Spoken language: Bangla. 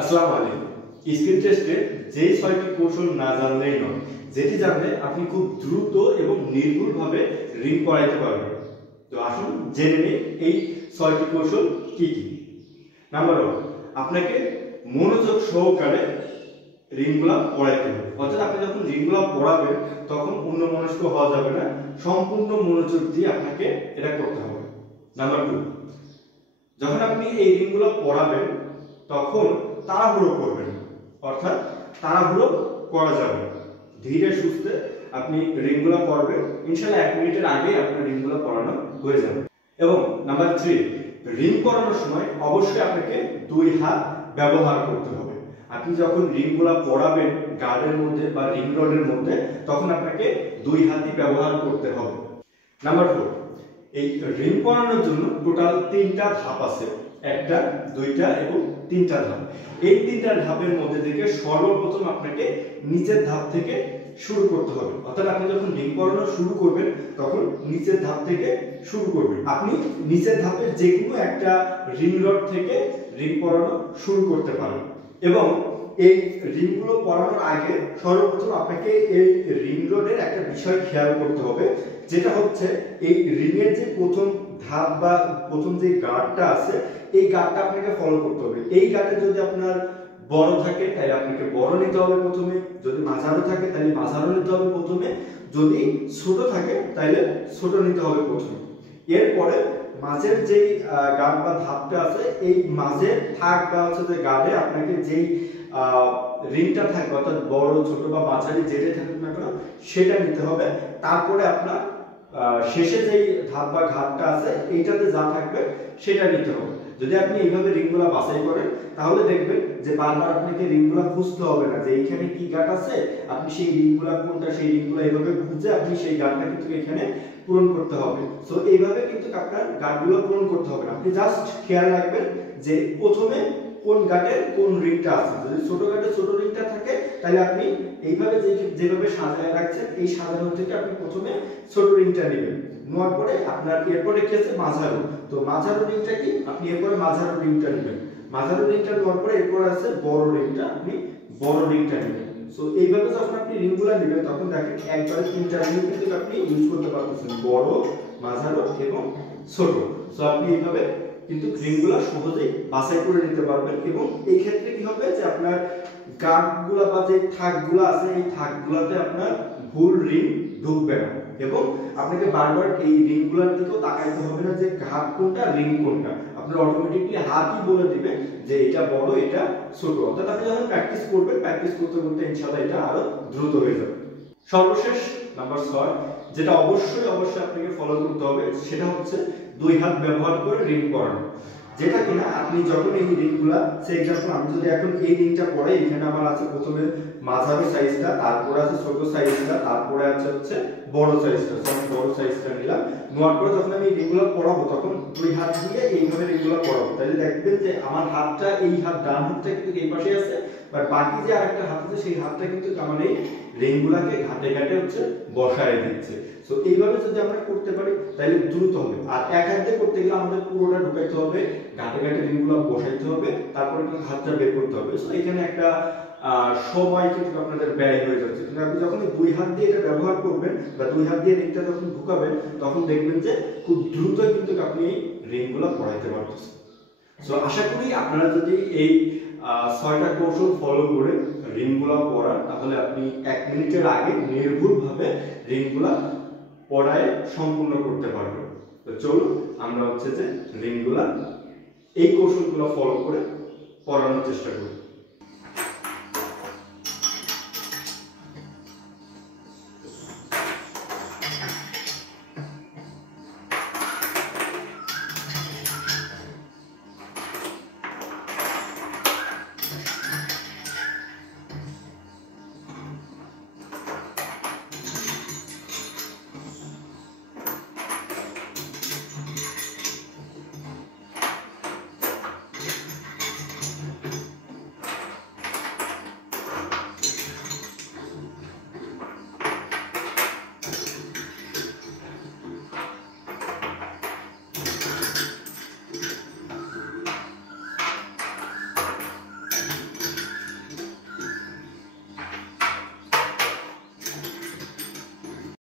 আসসালামু আলাইকুম। স্কিন টেস্টে যেই 6টি কৌশল না জানলেই নয়, যেটি জানলে আপনি খুব দ্রুত এবং নির্ভুলভাবে রিং পরাইতে পারবেন। তো আসুন জেনে নিই এই 6টি কৌশল কি কি। নাম্বার 1, আপনাকে মনোযোগ সহকারে রিংগুলা পরাইতে হবে। অর্থাৎ আপনি যখন রিংগুলা পরাবেন তখন অন্যমনস্ক হওয়া যাবে না, সম্পূর্ণ মনোযোগ দিয়ে আপনাকে এটা করতে হবে। নাম্বার 2, যখন আপনি এই রিংগুলা পরাবেন তখন তাড়াহুড়ো করবেন, অর্থাৎ তাড়াহুড়ো করা যাবে না। ধীরে সুস্থে আপনি রিংগুলা পরাবেন, ইনশাআল্লাহ 1 মিনিটের আগেই আপনার রিংগুলা পরানো হয়ে যাবে। এবং নাম্বার 3, রিং পরানোর সময় অবশ্যই আপনাকে 2 হাত ব্যবহার করতে হবে। আপনি যখন রিংগুলা পরাবেন গার্ডের মধ্যে বা রিং রডের মধ্যে, তখন আপনাকে 2 হাতই ব্যবহার করতে হবে। নাম্বার 4, এই রিং পরানোর জন্য টোটাল 3টা ধাপ আছে, 1টা 2টা এবং 3টা ধাপ। এই 3টা ধাপের মধ্যে থেকে সর্বপ্রথম আপনাকে নিচের ধাপ থেকে শুরু করতে হবে। অর্থাৎ আপনি যখন রিং পরানো শুরু করবেন তখন নিচের ধাপ থেকে শুরু করবেন। আপনি নিচের ধাপের যে কোনো একটা রিং রড থেকে রিং পরানো শুরু করতে পারেন। এবং এই রিংগুলো পরানোর আগে সর্বপ্রথম আপনাকে এই রিং রডের একটা বিষয় খেয়াল করতে হবে, যেটা হচ্ছে এই রিংয়ের যে প্রথম ধাপ বা প্রথম যে গার্ডটা আছে, এই গার্ডটা আপনাকে ফলো করতে হবে। এই গার্ডে যদি আপনার বড় থাকে তাহলে আপনাকে বড় নিতে হবে প্রথমে, যদি মাঝারো থাকে তাহলে মাঝারো নিতে হবে প্রথমে, যদি ছোট থাকে তাহলে ছোট নিতে হবে প্রথমে। এরপরে মাঝের যেই গার্ড বা ধাপটা আছে, এই মাঝের থাক বা হচ্ছে যে গার্ডে আপনাকে যেই রিংটা থাকবে, অর্থাৎ বড় ছোট বা মাঝারি যেটাই থাকুক না কেন সেটা নিতে হবে। তারপরে আপনার শেষে যেই ধাপ বা ঘাটটা আছে এইটাতে যা থাকবে সেটা নিতে হবে। যদি আপনি এইভাবে রিংগুলা বাছাই করেন তাহলে দেখবেন যে বারবার আপনাকে রিংগুলা খুঁজতে হবে না যে এইখানে কি গাঁট আছে, আপনি সেই রিংগুলা কোনটা, সেই রিংগুলা এইভাবে খুঁজে আপনি সেই গাঁটটা কিন্তু এখানে পূরণ করতে হবে। সো এইভাবে কিন্তু আপনার গাঁটগুলো পূরণ করতে হবে না, আপনি জাস্ট খেয়াল রাখবেন যে প্রথমে কোন গাঁটের কোন রিংটা আছে। যদি ছোট গাঁটে ছোট রিংটা থাকে তাহলে আপনি এইভাবে যেভাবে সাজায় রাখছেন এই সাজানো থেকে আপনি প্রথমে ছোট রিংটা নেবেন, নেওয়ার পরে আপনার এরপরে কি আছে মাঝারো, তো মাঝারো রিংটা কি আপনি এরপরে মাঝারো রিংটা নেবেন, মাঝারো রিংটা নেওয়ার পরে এরপর আছে বড় রিংটা, আপনি বড় রিংটা নেবেন। সো এইভাবে যখন আপনি রিংগুলো নেবেন তখন দেখেন একবারে 3টা রিং কিন্তু আপনি ইউজ করতে পারতেছেন, বড়, মাঝারো এবং ছোট। সো আপনি এইভাবে কিন্তু রিংগুলো সহজেই বাছাই করে নিতে পারবেন। এবং এই ক্ষেত্রে কি হবে যে আপনার গাঁটগুলো বা যে থাকগুলো আছে এই থাকগুলোতে আপনার ভুল রিং ঢুকবে না, এবং আপনাকে বারবার এই রিংগুলোর দিকেও তাকাইতে হবে না যে ঘাট কোনটা রিং কোনটা, আপনার অটোমেটিকলি হাতই বলে দিবে যে এটা বড় এটা ছোট। অর্থাৎ আপনি যখন প্র্যাকটিস করবেন, প্র্যাকটিস করতে করতে ইনশাআল্লাহ এটা আরো দ্রুত হয়ে যাবে। সর্বশেষ নাম্বার 6, যেটা অবশ্যই আপনাকে ফলো করতে হবে, সেটা হচ্ছে 2 হাত ব্যবহার করে রিং পরানো। যেটা কিনা আপনি যখন এই রিংগুলা, সে এক্সাম্পল আমি যদি এখন এই রিংটা পরাই, এখানে আমার আছে প্রথমে মাঝারি সাইজটা, তারপরে আছে ছোট সাইজটা, তারপরে আছে হচ্ছে বড় সাইজটা। আমি বড় সাইজটা নিলাম, নেওয়ার পরে যখন আমি রিংগুলা পরাবো তখন 2 হাত দিয়ে এইভাবে রিংগুলা পরাবো। তাহলে দেখবেন যে আমার হাতটা, এই হাত ডান হাতটা কিন্তু এই পাশে আছে, বাট বাকি যে আরেকটা হাত আছে সেই হাতটা কিন্তু আমার এই রিংগুলাকে ঘাটে ঘাটে হচ্ছে বসায় দিচ্ছে। সো এইভাবে যদি আমরা করতে পারি তাহলে দ্রুত হবে। আর এক হাত দিয়ে করতে গেলে আমাদের পুরোটা ঢুকাইতে হবে, ঘাটে ঘাটে রিংগুলো বসাইতে হবে, তারপরে কিন্তু হাতটা বের করতে হবে। সো এখানে একটা সময় কিন্তু আপনাদের ব্যয় হয়ে যাচ্ছে। কিন্তু আপনি যখন 2 হাত দিয়ে এটা ব্যবহার করবেন বা 2 হাত দিয়ে রিংটা যখন ঢুকাবেন তখন দেখবেন যে খুব দ্রুত কিন্তু আপনি এই রিংগুলো পরাইতে পারতেছেন। সো আশা করি আপনারা যদি এই 6টা কৌশল ফলো করে রিংগুলা পরান তাহলে আপনি 1 মিনিটের আগে নির্ভুলভাবে রিংগুলা পরায় সম্পূর্ণ করতে পারবেন। তো চলুন আমরা হচ্ছে যে রিংগুলা এই কৌশলগুলো ফলো করে পরানোর চেষ্টা করি।